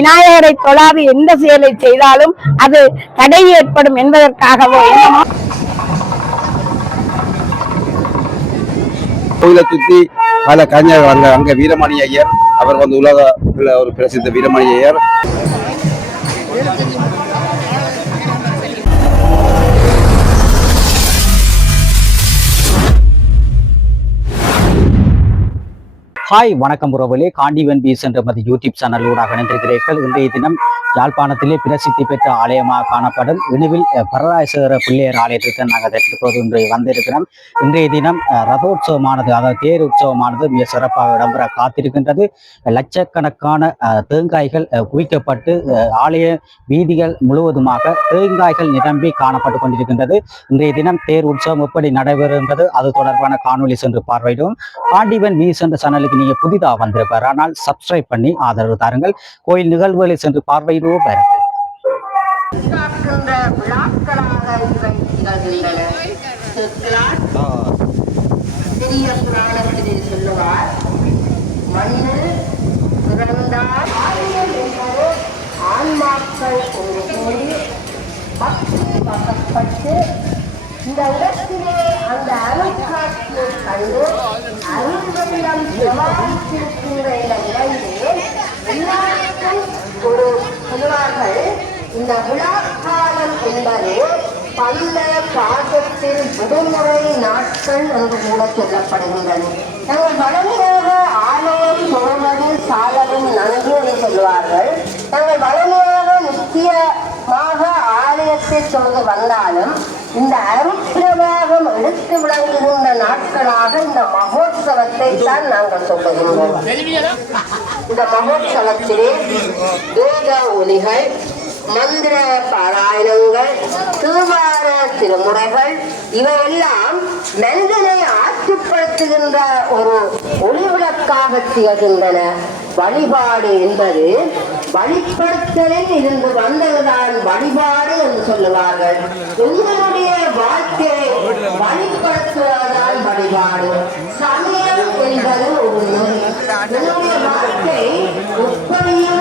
விநாயகரை தொழாது எந்த செயலை செய்தாலும் அது தடை ஏற்படும் என்பதற்காகவோ என்னமோ. கோயிலை சுத்தி பல கலைஞர் அங்க அங்க வீரமணி ஐயர் அவர் வந்து உலக உள்ள ஒரு பிரசித்த வீரமணி ஐயர். ஹாய் வணக்கம் உறவுகளே. காண்டிவன் பீஸ் என்ற மது யூடியூப் சேனல் ஊடாக இணைந்திருக்கிறீர்கள். இன்றைய தினம் யாழ்ப்பாணத்திலே பிரசித்தி பெற்ற ஆலயமாக காணப்படும் இணுவில் அஹ், பரராசேர பிள்ளையர் ஆலயத்திற்கு நாங்கள் தற்போது இன்று வந்திருக்கிறோம். இன்றைய தினம் ரதோற்சவமானது அதாவது தேர் உற்சவமானது மிக சிறப்பாக இடம்பெற காத்திருக்கின்றது. லட்சக்கணக்கான தேங்காய்கள் குவிக்கப்பட்டு ஆலய வீதிகள் முழுவதுமாக தேங்காய்கள் நிரம்பி காணப்பட்டு கொண்டிருக்கின்றது. இன்றைய தினம் தேர் உற்சவம் எப்படி நடைபெறுகின்றது அது தொடர்பான காணொளி சென்று பார்வையிடும் காண்டிவன் வீஸ் என்ற சேனலுக்கு நீங்க புதிதாக வந்திருப்பார். ஆனால் சப்ஸ்கிரைப் பண்ணி ஆதரவு தாருங்கள். கோயில் நிகழ்வுகளை சென்று பார்வையிடுவோம். பாருங்கள் பெரிய சொல்லுவார் மண்ணில் ஆன்மாக்கள் ஒரு கூடி பக்தி வசப்பட்டு இந்த உலகத்திலே அந்த அருட்காட்சியை கண்டு அருள்வெள்ளம் பிரவாகித்திருக்கின்ற இந்த நிலையிலே எல்லாருக்கும் ஒரு சொல்வார்கள் இந்த விழாக்காலம் என்பது பல்ல பாகத்தில் விடுமுறை நாட்கள் என்று கூட சொல்லப்படுகின்றன. நாங்கள் வளமையாக ஆலயம் தொழுவது சாலவும் நன்கு என்று சொல்வார்கள். நாங்கள் வளமையாக முக்கியமாக ஆலயத்தை தொழுது வந்தாலும் இந்த அருட்பிரவாகம் எடுத்து விளங்குகின்ற நாட்களாக இந்த மகோத்சவத்தை தான் நாங்கள் சொல்லுகின்றோம். இந்த மகோத்சவத்திலே வேத ஒலிகள் மந்திர பாராயணங்கள் திருவார திருமுறைகள் இவையெல்லாம் மனிதனை ஆற்றுப்படுத்துகின்ற ஒரு ஒளிவிளக்காக திகழ்கின்றன. வழிபாடு என்பது வழிபடுத்தலில் இருந்து வந்ததுதான் வழிபாடு என்று சொல்லுவார்கள். உங்களுடைய வாழ்க்கையை வழிபடுத்துவதுதான் வழிபாடு. சமயம் என்பது ஒரு என்னுடைய வாழ்க்கை எப்படியும்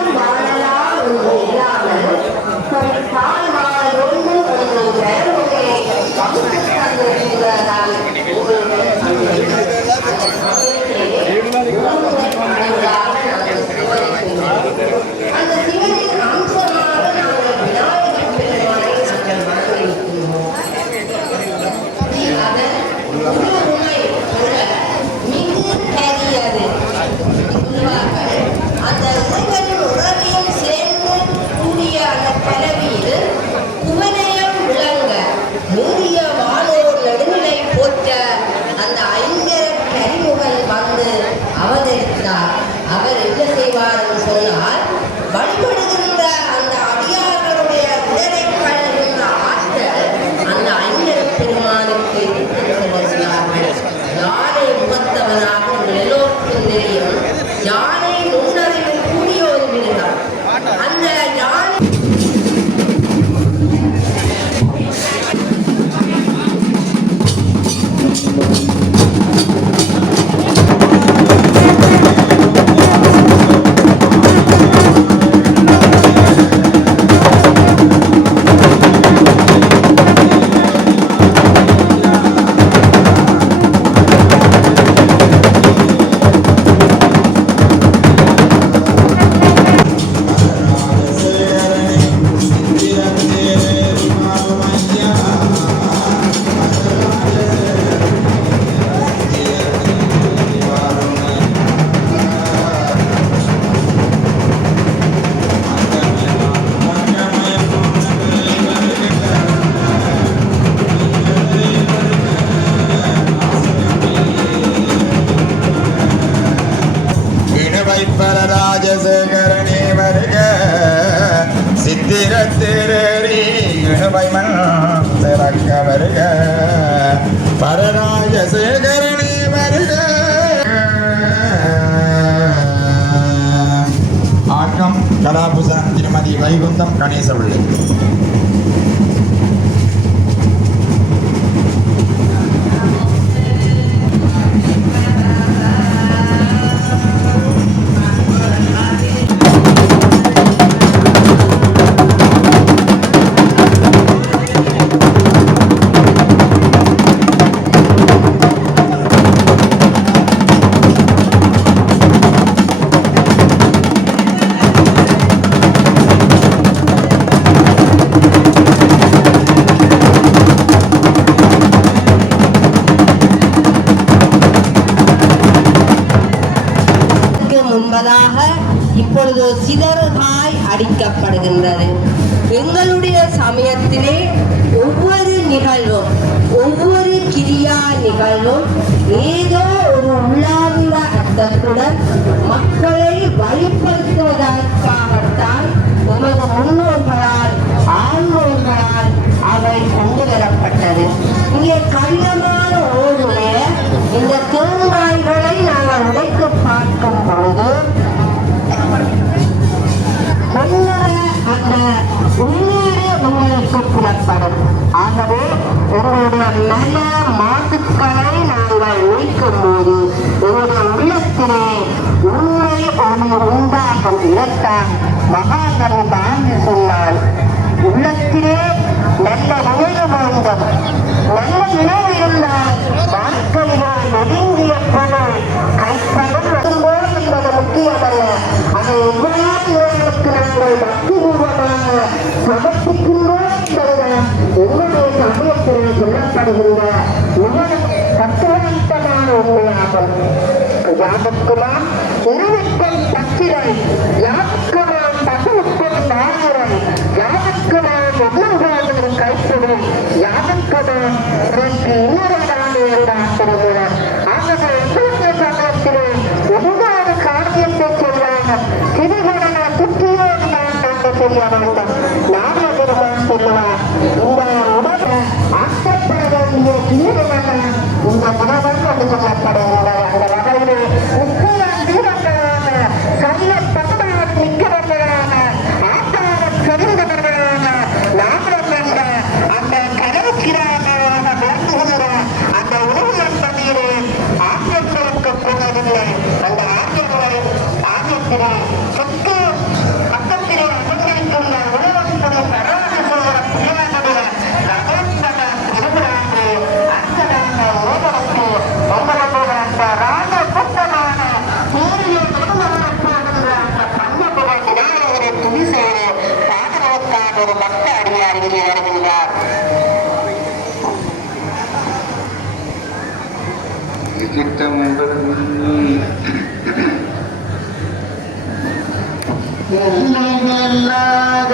வைகுந்தம் கணேசபிள்ளை ஆ இதைத்தான் மகாகவி பாரதி சொன்னால் உள்ளத்திலே நல்ல நினைவு வேண்டும் நல்ல நினைவு இருந்தால் வாழ்க்கையிலே ஒதுங்கிய பொருள் வரும்போது என்பது முக்கியமல்ல. அதை எவ்வளவு இவர்களுக்கு நாங்கள் பக்திபூர்வமாக சமர்ப்பிக்கின்றோம் என்பதுதான் எங்களுடைய சமயத்திலே சொல்லப்படுகின்ற மிக தத்துவமான உண்மையாகும் யாவுக்குமாம் இருவிற்கும் பச்சிலை யாவுக்குமாம் பசுவுக்கும் நாயுரை யாவுக்குமாம் எதிர்காலம் கைப்பிடும் யாவுக்குமாம் இதற்கு இன்னொருவரான என்றார் ஆகவே எங்களுடைய சமயத்திலே எதிர்கால காரியத்தை சொல்லாமல் திருமண குற்றியோடு நான் கொண்டு செய்ய வேண்டும் நாம பெருமான் சொல்லுவார் ஆக்கப்பட வேண்டிய இந்த முடிவு நடந்துள்ளார் சித்தம் என்பது இல்லாத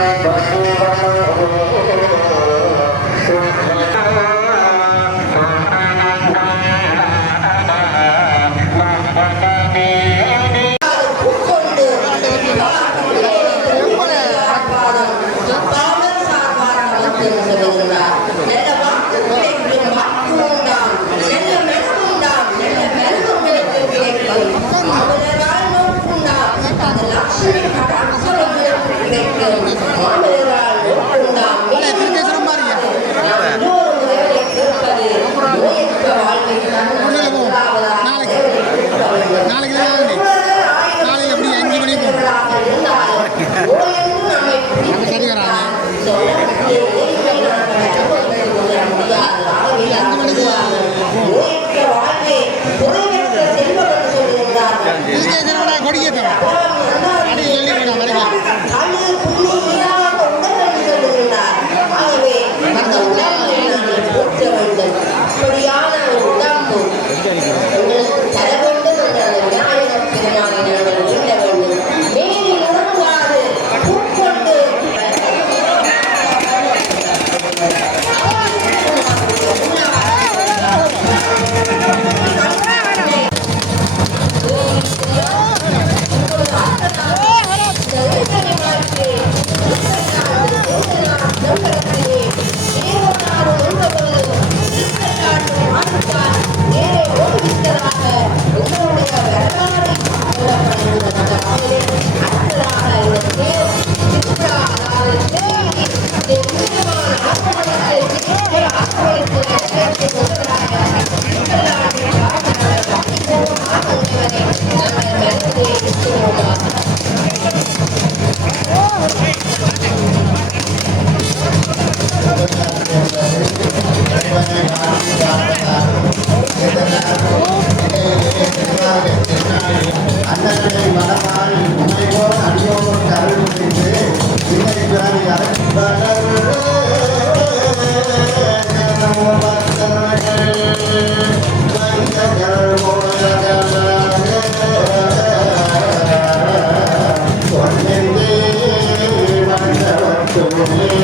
இந்த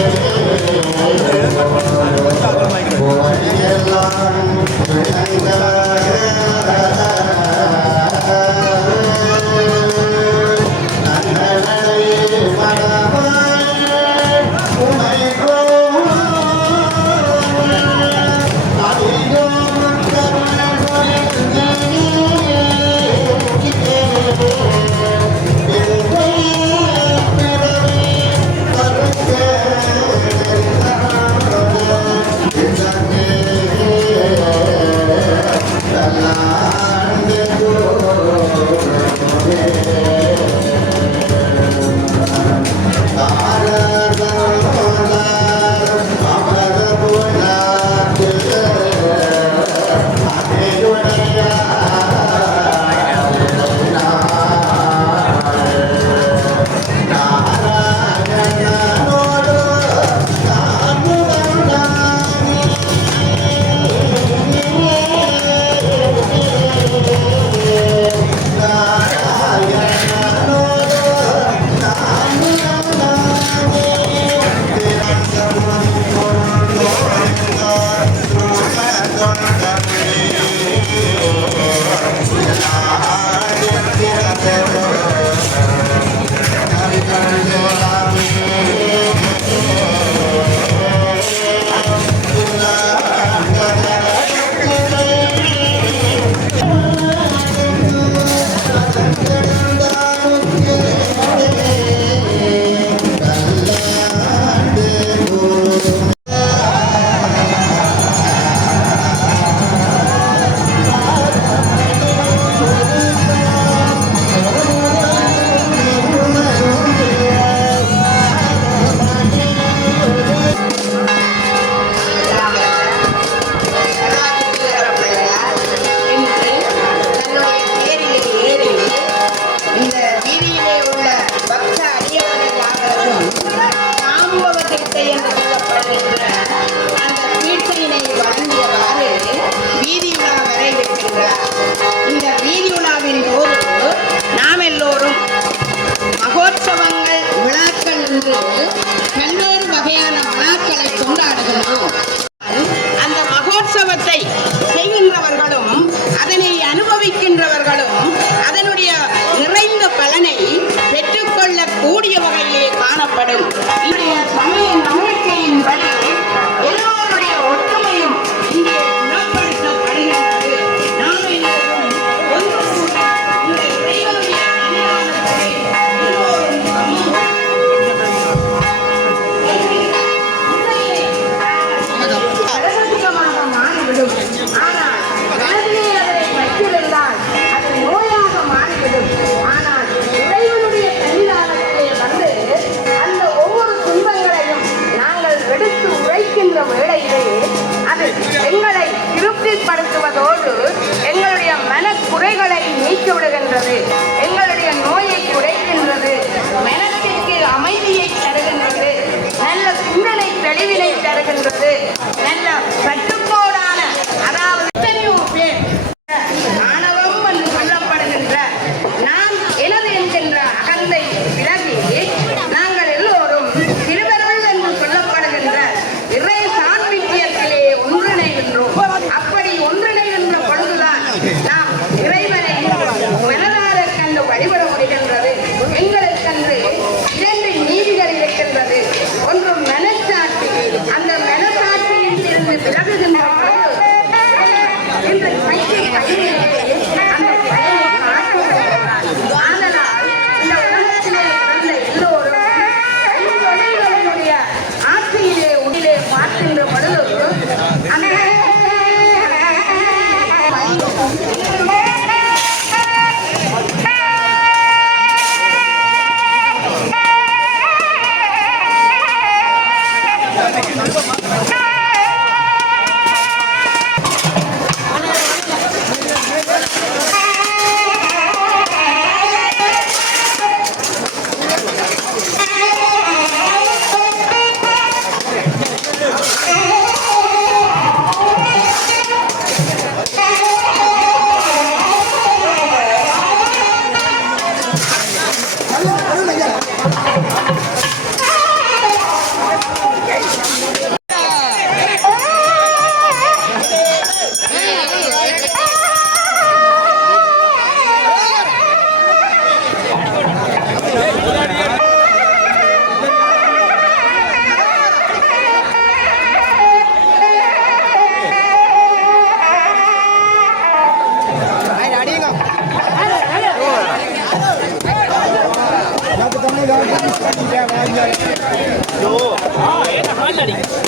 நடிக்கும்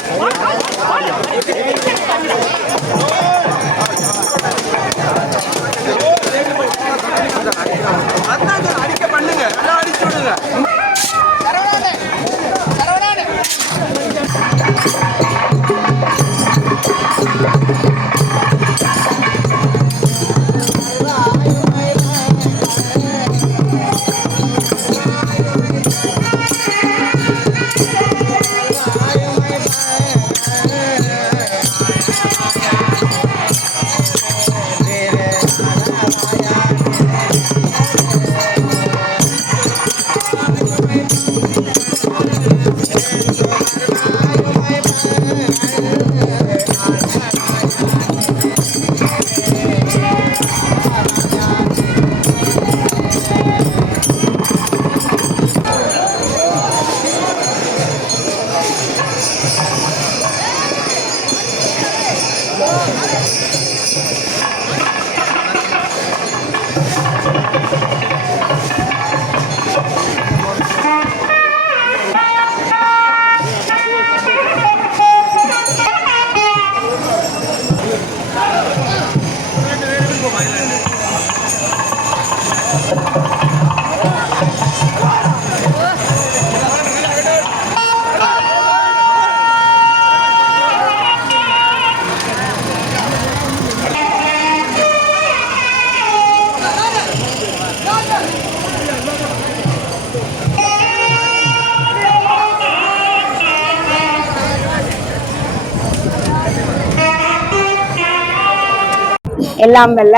எல்லாம் வல்ல.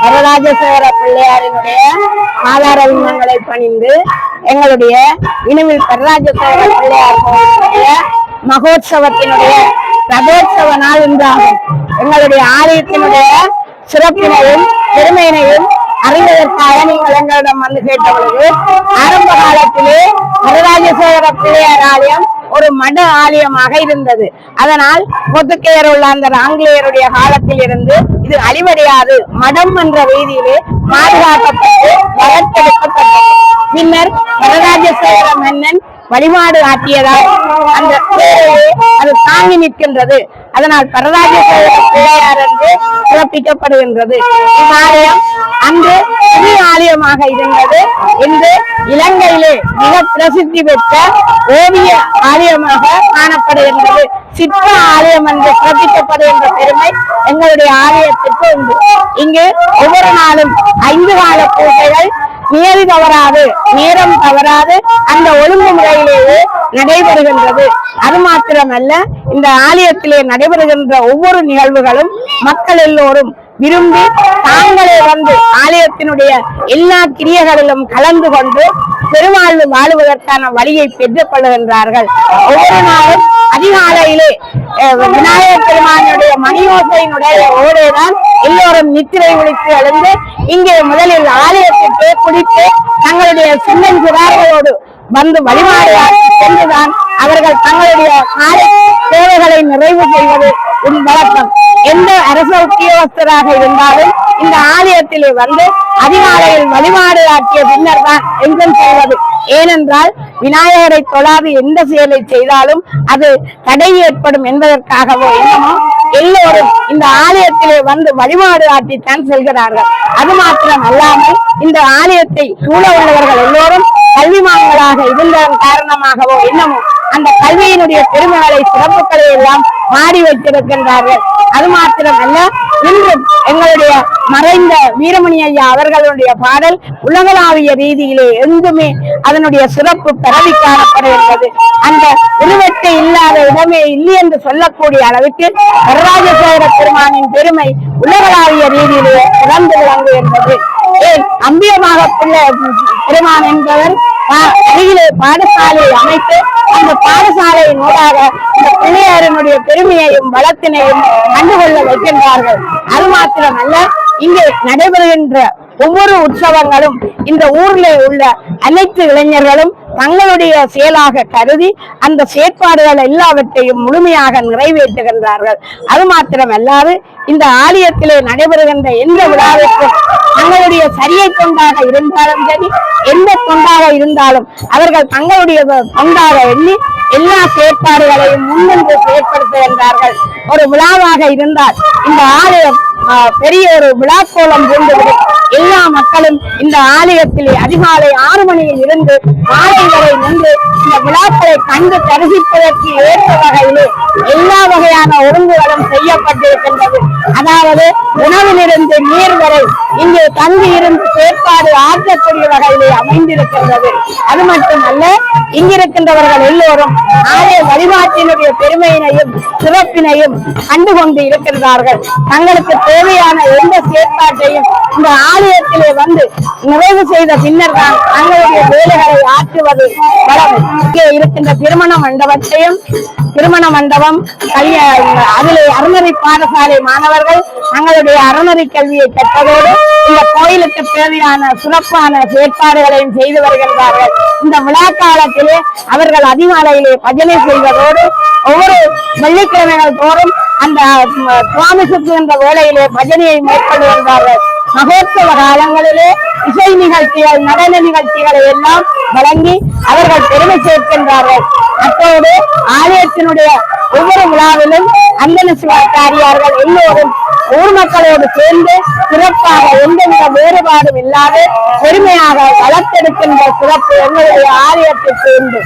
வரராஜசேகர பிள்ளையாரினுடைய ஆதார விண்ணங்களை பணிந்து எங்களுடைய இனிவில் வரராஜசேகர பிள்ளையார் கோவிலுடைய மகோத்சவத்தினுடைய ரதோத்சவ நாள் என்றாகும் எங்களுடைய ஆலயத்தினுடைய சிறப்பினையும் பெருமையினையும் அறிவதற்காக நீங்கள் எங்களிடம் வந்து கேட்ட பொழுது ஆரம்ப காலத்திலே வரராஜசேகர பிள்ளையார் ஆலயம் ஒரு மட ஆலயமாக இருந்தது. அதனால் பொத்துக்கையர் உள்ள அந்த ஆங்கிலேயருடைய காலத்தில் இருந்து இது அழிவடையாது. மடம் என்ற ரீதியிலே பாதுகாக்கப்பட்டு வளர்த்தெடுக்கப்பட்டது. பின்னர் வரராஜசேகர மன்னன் வழிபாடு ஆட்டியதால் அந்த அது தாங்கி நிற்கின்றது. அதனால் பரராஜ பிள்ளையார் என்று சிறப்பிக்கப்படுகின்றது இவ்வாலயம் அன்று சிறிய ஆலயமாக இருந்தது. இன்று இலங்கையிலே மிக பிரசித்தி பெற்ற ஓவிய ஆலயமாக காணப்படுகின்றது. சிற்ப ஆலயம் என்று சிறப்பிக்கப்படுகின்ற பெருமை எங்களுடைய ஆலயத்திற்கு உண்டு. இங்கு ஒவ்வொரு நாளும் ஐந்து கால பூஜைகள் நியதி தவறாது நேரம் தவறாது அந்த ஒழுங்குமுறையிலேயே நடைபெறுகின்றது. அது மாத்திரமல்ல இந்த ஆலயத்திலே நடைபெறுகின்ற ஒவ்வொரு நிகழ்வுகளும் மக்கள் எல்லோரும் விரும்பி தாங்களே வந்து ஆலயத்தினுடைய எல்லா கிரியைகளிலும் கலந்து கொண்டு பெருவாழ்வு வாழுவதற்கான வழியை பெற்றுக் கொள்ளுகின்றார்கள் ஒவ்வொரு நாளும் அதிகாலையிலே அஹ், விநாயகர் பெருமானுடைய மணியோசையினுடைய ஓடேதான் எல்லோரும் நித்திரை ஒழித்து எழுந்து இங்கே முதலில் ஆலயத்திற்கு குடித்து தங்களுடைய சின்னஞ்சிறார்களோடு வந்து வழிபாடு சென்றுதான் அவர்கள் தங்களுடைய காலை தேவைகளை நிறைவு செய்வது உன் வழக்கம். எந்த அரச உத்தியோகஸ்தராக இருந்தாலும் இந்த ஆலயத்திலே வந்து அதிகாலையில் வழிபாடு ஆக்கிய பின்னர் தான் எங்கும் செய்வது ஏனென்றால் விநாயகரை தொழாது எந்த செயலை செய்தாலும் அது தடை ஏற்படும் என்பதற்காகவோ என்னமோ எல்லோரும் இந்த ஆலயத்திலே வந்து வழிபாடு ஆற்றித்தான் செல்கிறார்கள். அது மாத்திரம் அல்லாமல் இந்த ஆலயத்தை சூழ உள்ளவர்கள் எல்லோரும் கல்விமான்களாக இருந்ததன் காரணமாகவோ என்னமோ அந்த கல்வியினுடைய பெருமைகளை சிறப்புகளை எல்லாம் மாறி வைத்திருக்கின்றார்கள். அது மாத்திரமல்ல இன்று எங்களுடைய மறைந்த வீரமணி ஐயா அவர்களுடைய பாடல் உலகளாவிய ரீதியிலே எங்குமே அதனுடைய சிறப்பு பரவி காணப்படுகின்றது. அந்த உருவத்தை இல்லாத இடமே இல்லை என்று சொல்லக்கூடிய அளவுக்கு வரராஜசேகர பெருமானின் பெருமை உலகளாவிய ரீதியிலே சிறந்து விளங்குகின்றது. அம்பியமாக பிள்ளை பெருமான் என்பவர் அருகிலே பாடசாலையை அமைத்து அந்த பாடசாலையின் ஊடாக இந்த பிள்ளையாரனுடைய பெருமையையும் வளத்தினையும் கண்டுகொள்ள வைக்கின்றார்கள். அது மாத்திரமல்ல இங்கே நடைபெறுகின்ற ஒவ்வொரு உற்சவங்களும் இந்த ஊரில் உள்ள அனைத்து இளைஞர்களும் தங்களுடைய செயலாக கருதி அந்த செயற்பாடுகள் எல்லாவற்றையும் முழுமையாக நிறைவேற்றுகின்றார்கள். அது மாத்திரமல்லாது இந்த ஆலயத்திலே நடைபெறுகின்ற எந்த விழாவிற்கும் தங்களுடைய சரியை கொண்டாக இருந்தாலும் சரி எந்த தொண்டாக இருந்தாலும் அவர்கள் தங்களுடைய தொண்டாக எண்ணி எல்லா செயற்பாடுகளையும் முன்னின்று செயற்படுத்துகின்றார்கள். ஒரு விழாவாக இருந்தால் இந்த ஆலயம் பெரிய ஒரு விழாக்கோலம் பூண்டுவிடும் எல்லா மக்களும் இந்த ஆலயத்திலே அதிகாலை ஆறு மணியில் இருந்து மாலை வரை நின்று இந்த விழாக்களை கண்டு தரிசிப்பதற்கு ஏற்ற வகையிலே எல்லா வகையான ஒழுங்குகளும் செய்யப்பட்டிருக்கின்றது. அதாவது உணவிலிருந்து நீர் வரை இங்கே தங்கி இருந்து செயற்பாடு ஆற்றக்கூடிய வகையிலே அமைந்திருக்கின்றது. அது மட்டுமல்ல இங்கிருக்கின்றவர்கள் எல்லோரும் ஆலய வழிபாட்டினுடைய பெருமையினையும் சிறப்பினையும் கண்டுகொண்டு இருக்கின்றார்கள் தங்களுக்கு தேவையான எந்த செயற்பாட்டையும் இந்த ஆலயத்திலே வந்து நிறைவு செய்த பின்னர் தான் தங்களுடைய வேலைகளை ஆற்றுவது வளம் இங்கே இருக்கின்ற திருமண மண்டபத்தையும் திருமண மண்டபம் கல்ய அதிலே அறநெறி பாடசாலை மாணவர்கள் தங்களுடைய அறநெறி கல்வியை கற்பதோடு இந்த கோயிலுக்கு தேவையான சிறப்பான செயற்பாடுகளையும் செய்து வருகின்றார்கள். இந்த விழா காலத்திலே அவர்கள் அதிகாலையிலே பஜனை செய்வதோடு ஒவ்வொரு வெள்ளிக்கிழமைகள் தோறும் அந்த ம், சுவாமி சுற்றுகின்ற வேளையிலே பஜனையை மேற்கொள்கின்றார்கள் மகோத்சவ காலங்களிலே இசை நிகழ்ச்சிகள் நடன நிகழ்ச்சிகளை எல்லாம் வழங்கி அவர்கள் பெருமை சேர்க்கின்றார்கள். அத்தோடு ஆலயத்தினுடைய ஒவ்வொரு விழாவிலும் அந்தன சிவாச்சாரியார்கள் எல்லோரும் ஊர் மக்களோடு சேர்ந்து சிறப்பாக எந்தவித வேறுபாடும் இல்லாது பெருமையாக வளர்த்தெடுக்கின்ற சிறப்பு எங்களுடைய ஆலயத்தை சேர்ந்து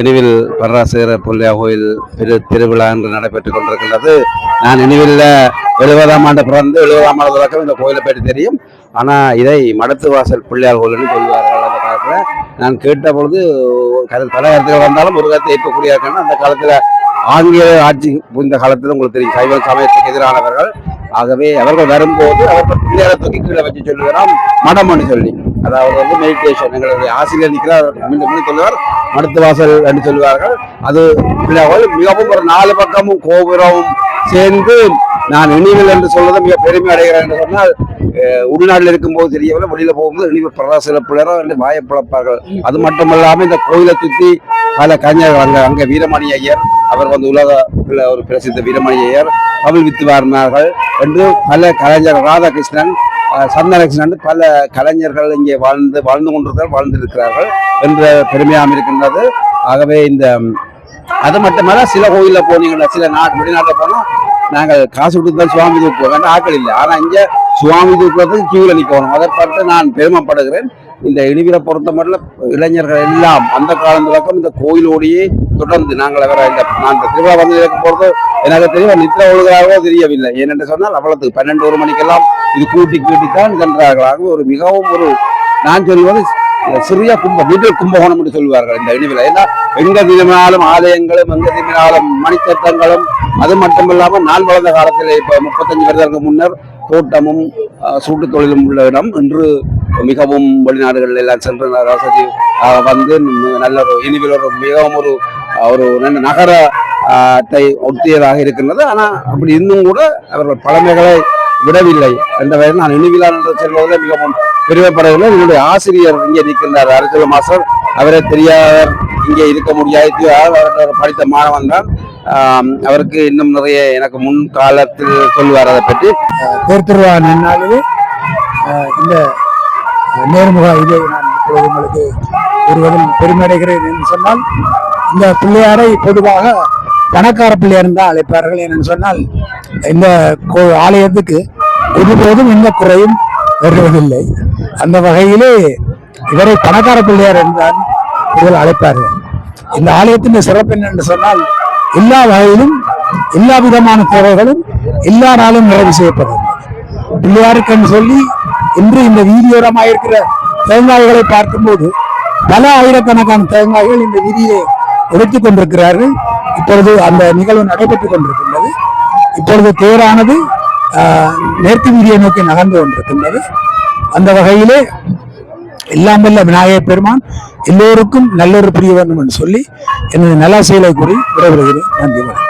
இனிவில் பராசேர புள்ளியா கோயில் பெரு திருவிழா என்று நடைபெற்றுக் கொண்டிருக்கின்றது. நான் நினைவில் எழுபதாம் ஆண்டு பிறந்து எழுபதாம் ஆண்டு தொடக்கம் இந்த கோயிலை பற்றி தெரியும். ஆனால் இதை மடத்து வாசல் பிள்ளையார் கோயில்னு சொல்லுவார்கள் அந்த காலத்தில். நான் கேட்ட பொழுது கரு தலைவரத்தில் வந்தாலும் ஒரு கருத்தை ஏற்கக்கூடிய அந்த காலத்தில் ஆங்கில ஆட்சி புரிந்த காலத்தில் உங்களுக்கு தெரியும். சைவ சமயத்துக்கு எதிரானவர்கள். ஆகவே அவர்கள் வரும்போது அவர்கள் பிள்ளையாரை தூக்கி கீழே வச்சு சொல்லுகிறான் மடம்னு சொல்லி. அதாவது வந்து மெடிடேஷன் எங்களுடைய ஆசிரியர் நிற்கிறார் மீண்டும் மீண்டும் சொல்லுவார். மடத்து வாசல் என்று சொல்லுவார்கள். அது பிள்ளையார் மிகவும் ஒரு நாலு பக்கமும் கோபுரமும் சேர்ந்து நான் இனிவில் என்று சொல்வதை மிக பெருமை அடைகிறேன் என்று சொன்னால் உள்நாட்டில் இருக்கும்போது தெரியவில்லை வெளியில் போகும்போது இனிவர் பிரகாசில பிள்ளைரோ என்று வாயை அது மட்டுமல்லாமல் இந்த கோயிலை சுற்றி பல கலைஞர்கள் அங்கே அங்கே வீரமணி ஐயர் அவர் வந்து உலக உள்ள ஒரு பிரசித்த வீரமணி ஐயர் தமிழ் வித்துவார்மார்கள் என்று பல கலைஞர் ராதாகிருஷ்ணன் சந்தனகிருஷ்ணன் பல கலைஞர்கள் இங்கே வாழ்ந்து வாழ்ந்து கொண்டிருக்கிறார் வாழ்ந்திருக்கிறார்கள் என்ற பெருமையாம் இருக்கின்றது. ஆகவே இந்த அது மட்டுமல்ல சில கோயிலில் போனீங்கன்னா சில நாட்டு வெளிநாட்டில் போனால் நாங்கள் காசு கொடுத்து தான் சுவாமி தூக்குவோம் வேண்டாம் ஆக்கள் இல்லை. ஆனால் இங்கே சுவாமி தூக்குறதுக்கு கியூவில் நிற்கணும் அதை பார்த்து நான் பெருமைப்படுகிறேன். இந்த இனிவில பொறுத்த மட்டும் இளைஞர்கள் எல்லாம் அந்த காலம் தொடக்கம் இந்த கோயிலோடையே தொடர்ந்து நாங்கள் வேற இந்த நான் இந்த திருவிழா வந்து போகிறது எனக்கு தெரியும் நித்திர ஒழுங்காகவோ தெரியவில்லை. ஏனென்று சொன்னால் அவ்வளவு பன்னெண்டு ஒரு மணிக்கெல்லாம் இது கூட்டி கூட்டித்தான் சென்றார்களாக ஒரு மிகவும் ஒரு நான் சொல்வது சிறிய கும்ப வீட்டில் கும்பகோணம் என்று சொல்வார்கள் இந்த இனிவில. ஏன்னா எங்க திரும்பினாலும் ஆலயங்களும் எங்க திரும்பினாலும் மணிச்சட்டங்களும் அது மட்டுமில்லாமல் நான் வளர்ந்த காலத்தில் இப்போ முப்பத்தஞ்சு வருடங்களுக்கு முன்னர் தோட்டமும் சூட்டு சூட்டுத் தொழிலும் உள்ள இடம். இன்று மிகவும் வெளிநாடுகளில் எல்லாம் சென்று வசதி வந்து நல்ல ஒரு இனிவில் ஒரு மிகவும் ஒரு ஒரு நல்ல நகர ஒட்டியதாக இருக்கின்றது. ஆனால் அப்படி இன்னும் கூட அவர்கள் பழமைகளை விடவில்லை என்ற வகையில் நான் இனிவிழா என்று மிகவும் பெருமைப்படவில்லை. என்னுடைய ஆசிரியர் இங்கே நிற்கின்றார் அரசியல் மாஸ்டர். அவரே தெரியாதவர் இங்கே இருக்க முடியாது. அவர் படித்த மாணவன் தான். அவருக்கு இன்னும் நிறைய எனக்கு முன் காலத்தில் சொல்லுவார் அதை பற்றி. தேர் திருவிழா நன்னாளிலே இந்த நேர்முக இதை நான் இப்பொழுது உங்களுக்கு ஒருவரும் பெருமையடைகிறேன் என்று சொன்னால் இந்த பிள்ளையாரை பொதுவாக பணக்கார பிள்ளையார் தான் அழைப்பார்கள் என்று சொன்னால் இந்த கோ- ஆலயத்துக்கு ஒருபோதும் எந்த குறையும் வருவதில்லை. அந்த வகையிலே இவரை பணக்கார பிள்ளையார் என்றுதான் இவர்கள் அழைப்பார்கள். இந்த ஆலயத்தின் சிறப்பு என்னென்று சொன்னால் எல்லா வகையிலும் எல்லா விதமான தேவைகளும் எல்லா நாளும் நிறைவு செய்யப்படுகின்றன பிள்ளையாருக்குன்னு சொல்லி இன்று இந்த வீதியோரமாக இருக்கிற தேங்காய்களை பார்க்கும்போது பல ஆயிரக்கணக்கான தேங்காய்கள் இந்த வீதியை உடைத்துக் கொண்டிருக்கிறார்கள். இப்பொழுது அந்த நிகழ்வு நடைபெற்றுக் கொண்டிருக்கின்றது. இப்பொழுது தேரானது மேற்கு வீதியை நோக்கி நகர்ந்து கொண்டிருக்கின்றது. அந்த வகையிலே இல்லாமல்ல வல்ல விநாயகர் பெருமான் எல்லோருக்கும் நல்லொரு புரிய வேண்டும் என்று சொல்லி எனது நல்லாசைகளை கூறி விடைபெறுகிறேன். நன்றி வணக்கம்.